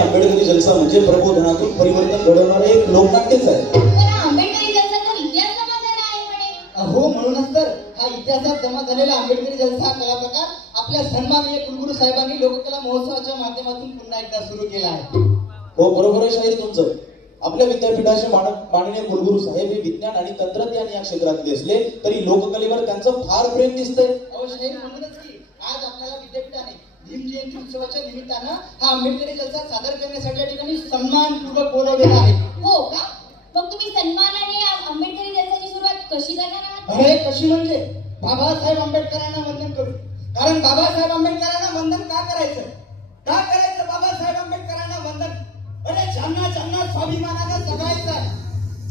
आंबेडकरी जलसा म्हणजे प्रबोधनातून परिवर्तन घडवणारं एक लोकनाट्यच आहे. आंबेडकरी जलसा तर इतिहास जमा झाला आहे म्हणे. हो, म्हणूनच तर हा इतिहासात जमा झालेला आंबेडकरी जलसा कला प्रकार आपल्या सन्माननीय कुलगुरू साहेबांनी लोककला महोत्सवाच्या माध्यमातून पुन्हा एकदा सुरू केला आहे. हो, बरोबर आहे शाहीर तुमचं. आपल्या विद्यापीठाचे माननीय कुलगुरू साहेब हे विज्ञान आणि तंत्रज्ञान या क्षेत्रातले असले तरी लोककलेवर त्यांचं फार प्रेम दिसतंय. अवश्य म्हणूनच की आज आपल्याला विद्यापीठाने भीम जयंती उत्सवाच्या निमित्तानं हा आंबेडकरी जलसा सादर करण्यासाठी या ठिकाणी सन्मानपूर्वक बोलवलेला आहे. हो का? मग तुम्ही सन्मानाने आंबेडकरी जलसाची सुरुवात कशी करणार आहात? अरे कशी म्हणजे बाबासाहेब आंबेडकरांना वंदन करू. कारण बाबासाहेब आंबेडकरांना वंदन का करायचं? का करायचं बाबासाहेब आंबेडकरांना वंदन? अरे ज्यांना ज्यांना स्वाभिमानानं जगायचं आहे,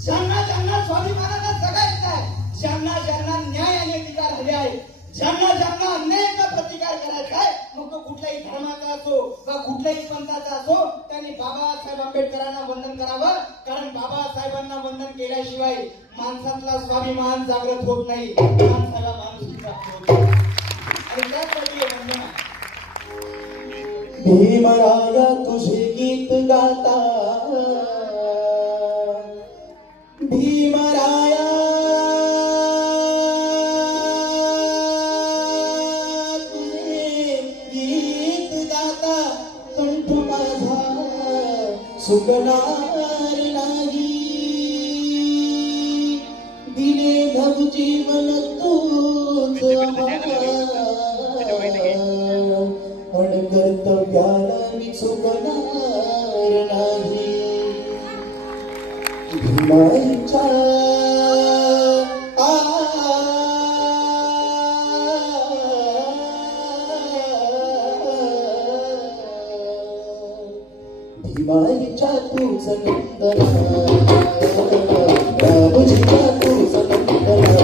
ज्यांना ज्यांना स्वाभिमानानं जगायचं आहे, ज्यांना ज्यांना न्याय आणि अधिकार हवे आहे, ज्यांना ज्यांना अन्यायाचा प्रतिकार करायचा आहे, मग तो कुठल्याही धर्माचा असो वा कुठल्याही पंथाचा असो, त्यांनी बाबासाहेब आंबेडकरांना वंदन करावं. कारण बाबासाहेबांना वंदन केल्याशिवाय माणसातला स्वाभिमान जागृत होत नाही, माणसाला माणुसकी प्राप्त होत नाही. आणि त्यासाठी हे वंदन आहे. भीमराया तुझे गीत गाता, भीमराया तुझे गीत गाता, कंठ माझा सुकणार नाही. दिले नवजीवन तूच पण कर्तव्याला मी चुकणार नाही. भीमाईच्या भीमाईच्या तूच नंदना, रामजीच्या तूच नंदना,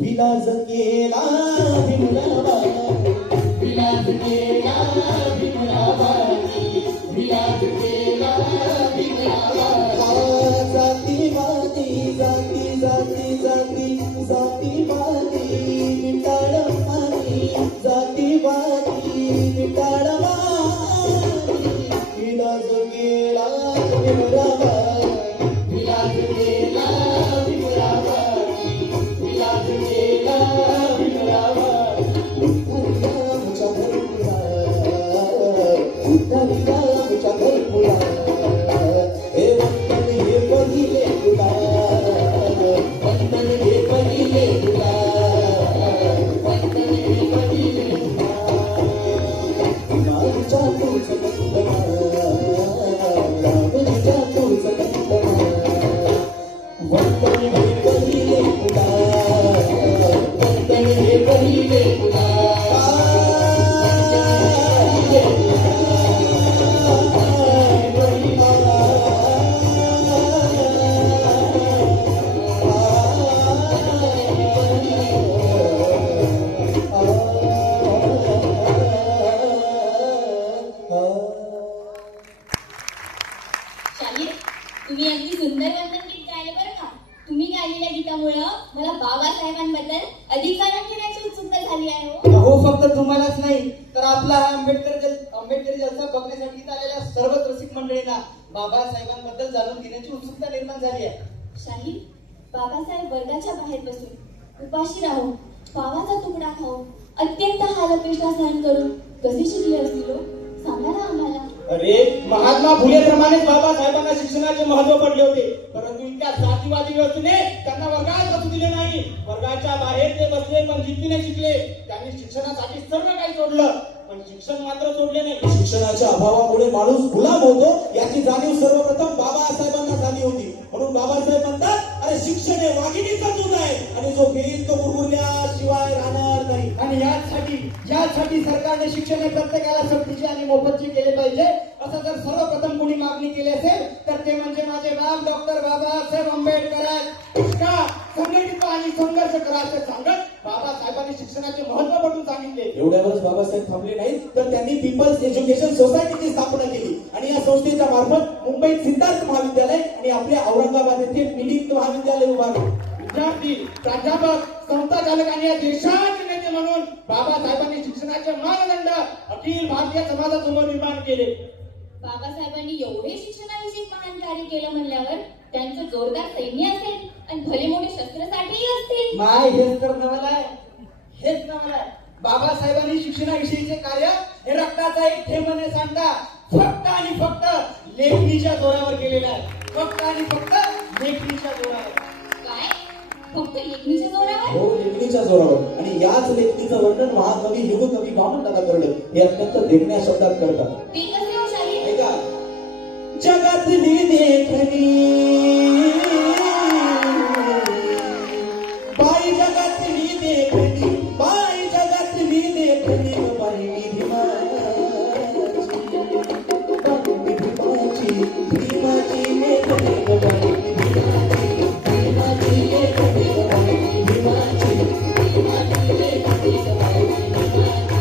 विलास केला भीमरावानी, विलास केला भीमरावानी, विलास केला भीमरावानी. जातीवादी जाती जाती जाती जातीवादी विटाळवानी, जातीवादी विटाळवानी. विलास केला भीमरावा, विलास गेला भीमरावा, विलास गेला भीमरावा. उद्धविरामच्या घरपुरा, उद्धविरामच्या घरपुरा, हे वंदन हे पहिले तुला, वंदन हे पहिले तुला, वंदन हे पहिले तुला. रामच्या तूच वंदना, रामच्या तूच वंदना, वंदन हे पहिले तुला, वंदन हे पहिले तुला. शाहीर, तुम्ही अगदी सुंदर वंदन गीत गायलं बरं का. तुम्ही गायलेल्या गीतामुळं मला बाबासाहेबांबद्दल अधिक जाणून घेण्याची उत्सुकता झाली आहे हो. हो, फक्त तुम्हालाच नाही तर आपला हा आंबेडकरी जलसा बघण्यासाठी इथं आलेल्या सर्वच रसिक मंडळींना बाबासाहेबांबद्दल जाणून घेण्याची उत्सुकता निर्माण झाली आहे. शाहीर, बाबासाहेब वर्गाच्या बाहेर बसून उपाशी राहून पावाचा तुकडा खाऊन अत्यंत हालअपेष्टा सहन करून कसे शिकले असतील हो? सांगा ना आम्हाला. अरे, महात्मा फुलेप्रमाणेच बाबासाहेबांना शिक्षणाचे महत्व पडले होते, परंतु इतक्या जातीवादी व्यवस्थेने त्यांना वर्गात बसू दिले नाही. वर्गाच्या बाहेर ते बसले पण जिद्दीने शिकले. त्यांनी शिक्षणासाठी सर्व काही सोडलं, पण शिक्षण मात्र सोडले नाही. शिक्षणाच्या अभावामुळे माणूस गुलाम होतो याची जाणीव सर्वप्रथम बाबासाहेबांना झाली होती. म्हणून बाबासाहेब म्हणतात, अरे शिक्षण हे वाघिणीचा दूध आहे आणि जो घेईल तो मुरमुरल्याशिवाय राहणार नाही. आणि यासाठी सरकारने शिक्षण हे प्रत्येकाला सक्तीचे आणि मोफतचे केले पाहिजे असं जर सर्वप्रथम कोणी मागणी केली असेल तर ते म्हणजे माझे बाप डॉक्टर बाबासाहेब आंबेडकर आहेत. का संघटित आणि संघर्ष करा असे सांगत बाबासाहेबांनी शिक्षणाचे महत्व पटवून सांगितले. एवढ्यावरच बाबासाहेब थांबले नाहीत तर त्यांनी पीपल्स एज्युकेशन सोसायटीची स्थापना केली आणि या संस्थेच्या मार्फत मुंबईत सिद्धार्थ महाविद्यालय आणि आपल्या औरंगाबाद येथे मिलिंद महाविद्यालय उभारले. विद्यार्थी, प्राध्यापक, संस्था चालक आणि या देशाचे नेते म्हणून बाबासाहेबांनी शिक्षणाचे मानदंड अखिल भारतीय समाजासमोर निर्माण केले. बाबासाहेबांनी एवढे शिक्षणाविषयी महान कार्य केलं म्हणल्यावर त्यांचं जोरदार सैन्य असेल आणि भले मोठे शस्त्रसाठीही असतील. माय हेच तर नवल आहे, हेच नवल आहे. बाबासाहेबांनी शिक्षणाविषयीचे कार्य हे रक्ताचा एक थेंब न सांडता फक्त आणि फक्त लेखणीच्या जोरावर केलेलं आहे. फक्त आणि फक्त लेखणीच्या जोरावर. काय? फक्त लेखणीच्या जोरावर? हो, लेखणीच्या जोरावर. आणि याच लेखणीचं वर्णन महाकवी युगकवी वामन दादा कर्डक हे अत्यंत देखण्या शब्दात करतात. ते कसे हो शाहीर? ऐका, जगातली देखणी बाई, जगातली देखणी बाई, जगातली देखणी बाई भीमाची, भीमाची लेखणी बाई भीमाची, भीमाची लेखणी बाई भीमाची, भीमाची लेखणी बाई भीमाची.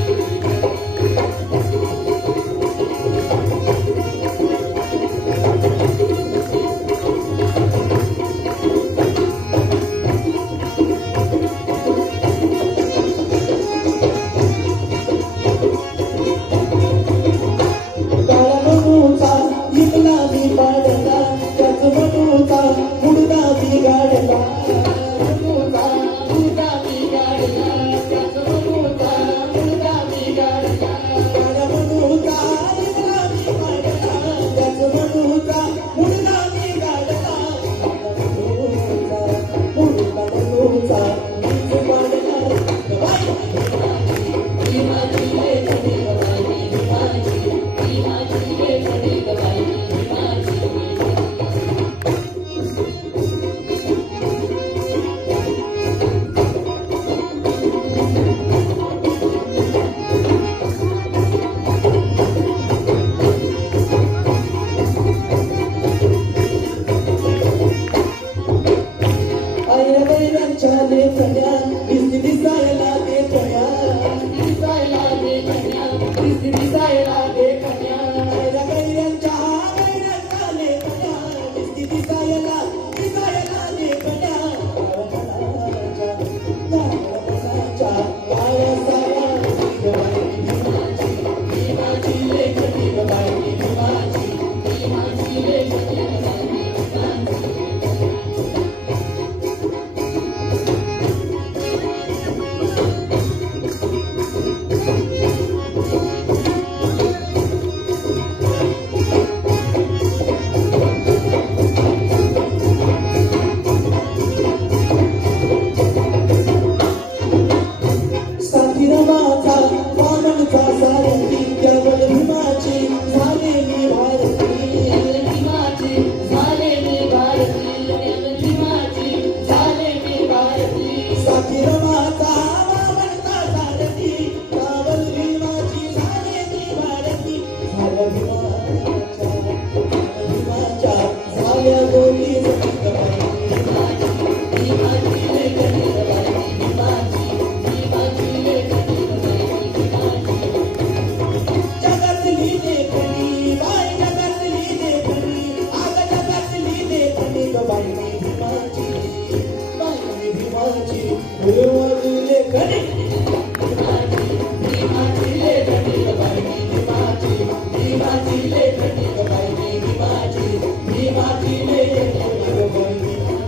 लेखणी ग बाई भीमाची भीमाची लेखणी ग बाई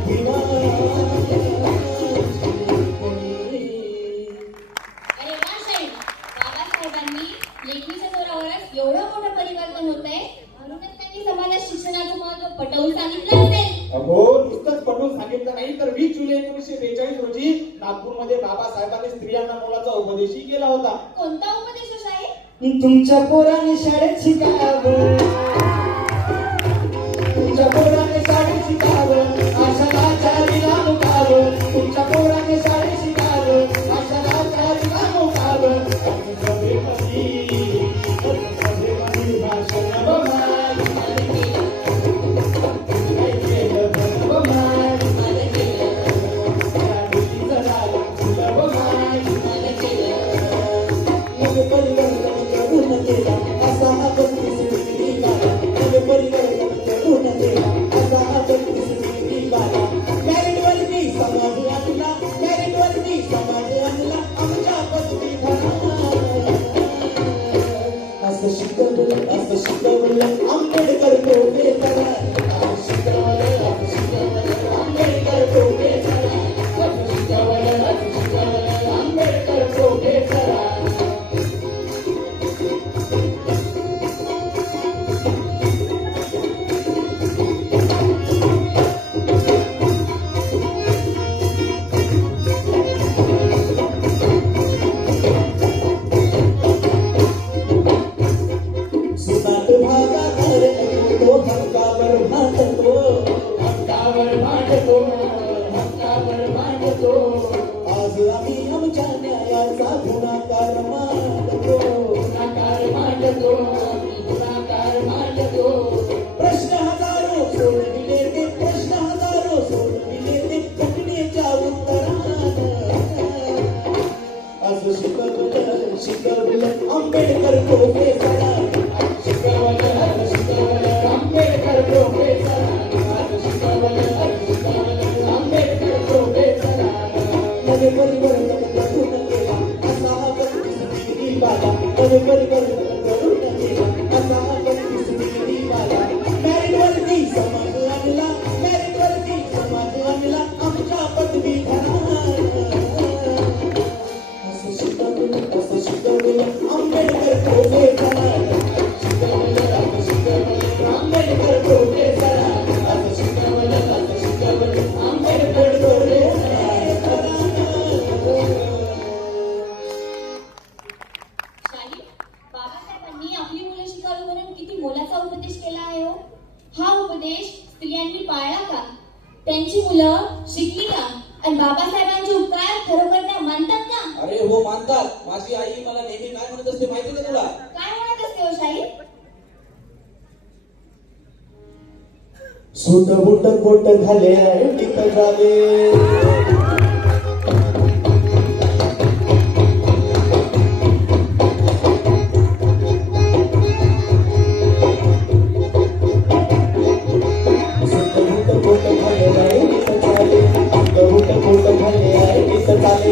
भीमाची अरे वा साहेब, बाबासाहेबांनी लेखणीच्या जोरावरच एवढं मोठं परिवर्तन होत आहे, म्हणूनच त्यांनी समाजात शिक्षणाचं महत्व पटवून सांगितलं असेल. अहो नुसतंच पटवून सांगितलं नाही तर 20 जुलै 1942 रोजी नागपूरमध्ये बाबासाहेबांनी स्त्रियांना मोलाचा उपदेशही केला होता. कोणता उपदेश हो साहेब? तुमच्या पोराने शाळेत शिकावं, तुमच्या पोराने शाळेत शिकावं, आशाला चालीला मुकावं, तुमच्या पोराने शाळेत शिकावं, आशाला चालीला मुकावं. सभेमध्ये भाषण बघाय, काय केलं बघाय, त्या मुलीचं झालं फुलं बघाय. मग परिवर्तन करून केला असा आपण निघाला मग परिवर्तन करून केला असा आपण निघाला मॅरिटवरती समाज आणला मॅरिटवरती समाज आणला आमच्या पदवी असं शिकवलं आंबेडकर प्रोफेसर असं शिकवलं आंबेडकर प्रोफेसर असं शिकवलं आंबेडकर प्रोफेसर. सुनाट भागा घर तो हक्कावर भांडतो हक्कावर भांडतो, हक्कावर भांडतो. आज आम्ही आमच्या न्यायाचा गुणाकार मांडतो गुणाकार मांडतो, गुणाकार मांडतो. प्रश्न हजारो सोडविले ते प्रश्न हजारो सोडविले ते घटनेच्या उत्तरानं असं शिकवलं आंबेडकर प्रोफेसर शिकवलं आंबेडकर प्रोफेसर, शिकवलं आंबेडकर प्रोफेसर. मध्ये परिवर्तन करून केला असा आपण निघाला मध्ये परिवर्तन करून केला असा आपण निघाला मॅरिटवरती समाज आणला मॅरिटवरती समाज आणला आमच्या पदवी असं शिकवलं आंबेडकर प्रोफेसर आंबेडकर प्रोफेसर असं शिकवलं आंबेडकर प्रोफेसर. शाही, बाबासाहेबांनी आपली मुलं शिकारू म्हणून किती मोलाचा उपदेश केला आहे हो. हा उपदेश स्त्रियांनी पाळला का? त्यांची मुलं शिकली का? आणि बाबासाहेबांचे उपकार खरोखर त्या मानतात का? अरे हो मानतात. माझी आई मला नेहमी काय म्हणत असते माहिती का तुला? काय म्हणत असते हो शाही? सूट बुट कोट घाले टिक झाले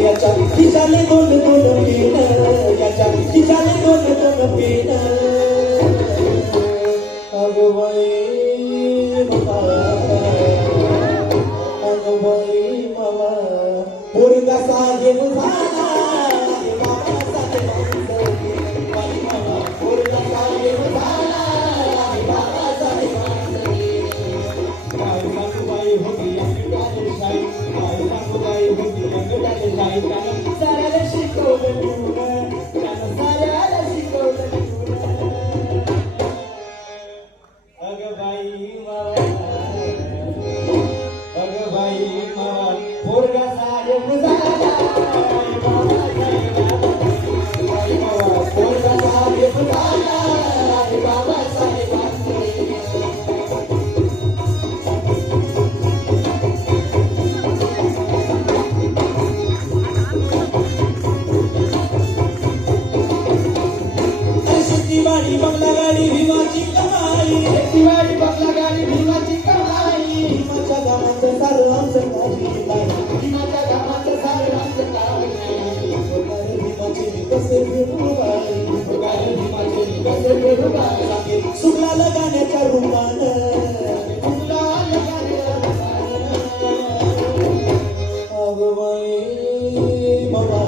याच्या खिशाले दोन दोन पेन याच्या खिशाले दोन दोन पेन अगं बाई मामा पोरगा साहेब झाला रे बाबासाहेब बाई मामा पोरगा साहेब झाला रे बाबासाहेब बाई मातुबाई होती अंगठाशाही बाई मातुबाई होती अंगठाशाही त्यानं साऱ्याला शिकवलं तुला त्यानं साऱ्याला शिकवलं अगं बाई मावा पोरगा साहेब झाला बाई मावा पोरगा साहेब झाला बाबासाहेब शेतीवाडी बंगला गाडी भीमाची कमाई शेतीवाडी बंगला गाडी भीमाची कमाई भीमाच्या गावाचं सारं आमचं काही नाही भीमाच्या गावाचं सारं आमचं गाव नाही. भीमाचे कसे घेऊ बाई भीमाचे कसे घेऊ बाई. सुखला गुलाल गाण्याच्या रूपानं गुलाल गाण्याच्या अगं बाई मावा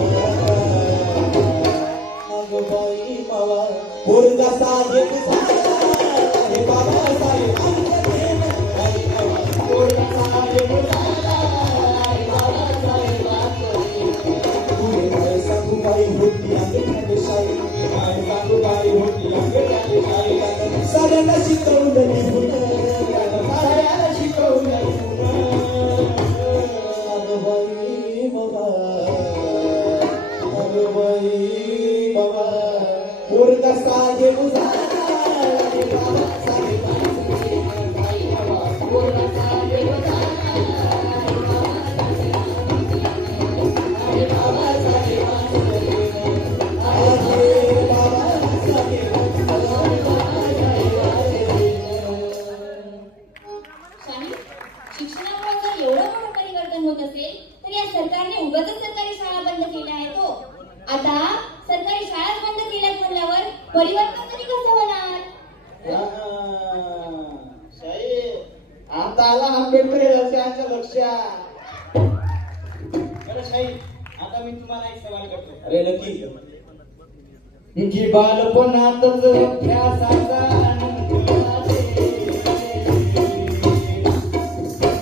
अगं बाई मावा पोरगा साहेब झाला हे बाबासाहेब बाई मावा पोरगा साहेब झाला, बाबासाहेब तुझे काय सांगू बाई होती अंगठ्याने शाही काय सांगू बाई होती अंगठ्याने शाही. साऱ्यांना शिकवलं निघून साऱ्याला शिकवलं अगं बाई मावा अगं बाई मावा पोरगा साहेब झाला हे बाबासाहेब पोरगा साहेब झाला, शाही, शिक्षणामुळे जर एवढं मोठं परिवर्तन होत असेल तर या सरकारने उगाचच सरकारी शाळा बंद केल्या आहेत हो. आता सरकारी शाळाच बंद केल्यात म्हणल्यावर परिवर्तन तरी कसं होणार? शाही, आता आला आंबेडकर यांच्या लक्षात. बरं शाही, आता मी तुम्हाला एक सवाल करतो. अरे नक्की की बालपणातच अभ्यासाचा आनंद आहे.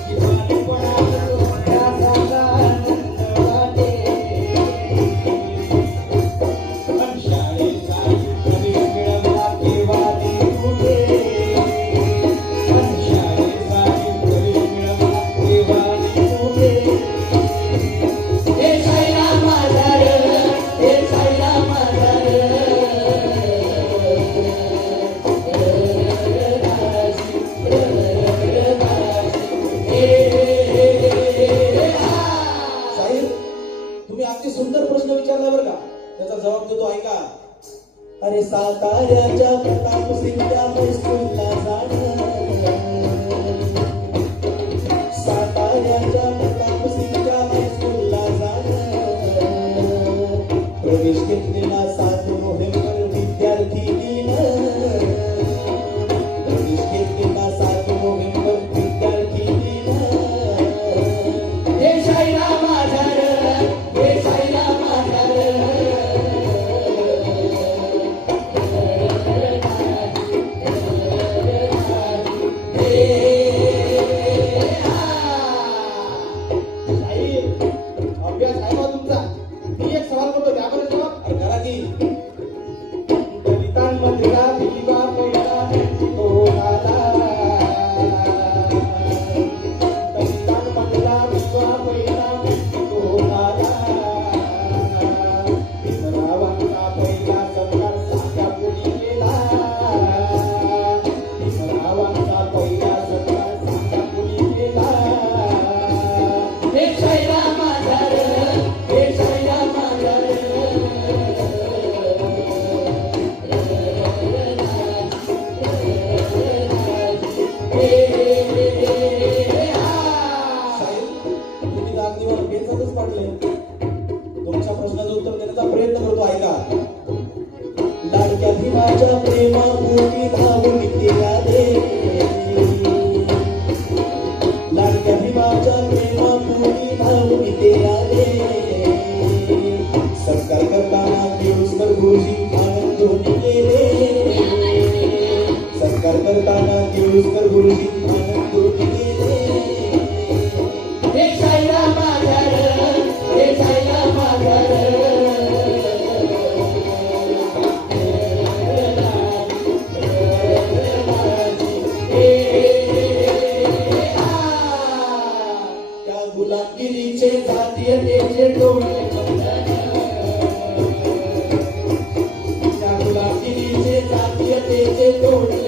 की बालपणातच अभ्यासाचा आनंद आहे. पण शाळेचा कधी मिळवला केव्हा ते कुठे. पण शाळेचा कधी मिळवला केव्हा ते कुठे. हे साईला माझा रे, हे साईला माझा रे. शाहीर तुम्ही अगदी सुंदर प्रश्न विचारला बरं का त्याचा जबाब देतो ऐका अरे साताऱ्याच्या प्रताप सिंगच्या हायस्कूलला जाणं साताऱ्याच्या प्रताप सिंगच्या हायस्कूलला जाणं प्रवेश घेतलेला 7 नोव्हेंबर विद्यार्थिनीनं प्रवेश घेतलेला 7 नोव्हेंबर विद्यार्थिनीनं हे साईला माझा रे, हे साईला माझा रे. साई, अभ्यास आहे बा तुमचा. मी एक सवाल करतो, द्या बरं जवाब. अरे करा की दलितांमधला भिवा पहिला तो दादा. दलितांमधला भिवा पहिला तो दादा. भीमरावांचा पहिला सरकार साध्या कोणी केला. भीमरावांचा पहिला सरकार साध्या कोणी केला. हे शायरा माझा रे, हे शायरा माझा रे. साहेब तुम्ही जागणीवर बेचाच पाडले तुमच्या प्रश्नाचं उत्तर देण्याचा प्रयत्न करतो ऐका लाडक्या भीमाच्या प्रेमापोटी धावून ते आले लाडक्या भीमाच्या प्रेमापोटी धावून ते आले सत्कार करताना दिवसभर गुरुजी आनंदून गेले सत्कार करताना दिवसभर गुरुजी आनंदून गेले हे शायरा माझा रे, हे शायरा माझा रे. त्या गुलामगिरीचे जातीयतेचे डोळे त्या गुलामगिरीचे जातीयतेचे डोळे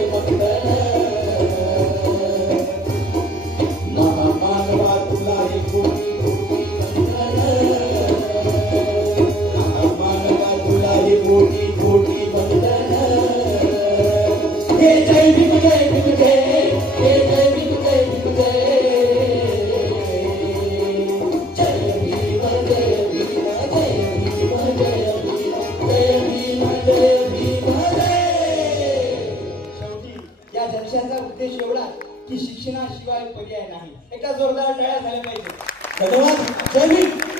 उद्देश एवढा की शिक्षणाशिवाय पर्याय नाही. एका जोरदार टाळ्या झाल्या पाहिजे. धन्यवाद. जय भीम.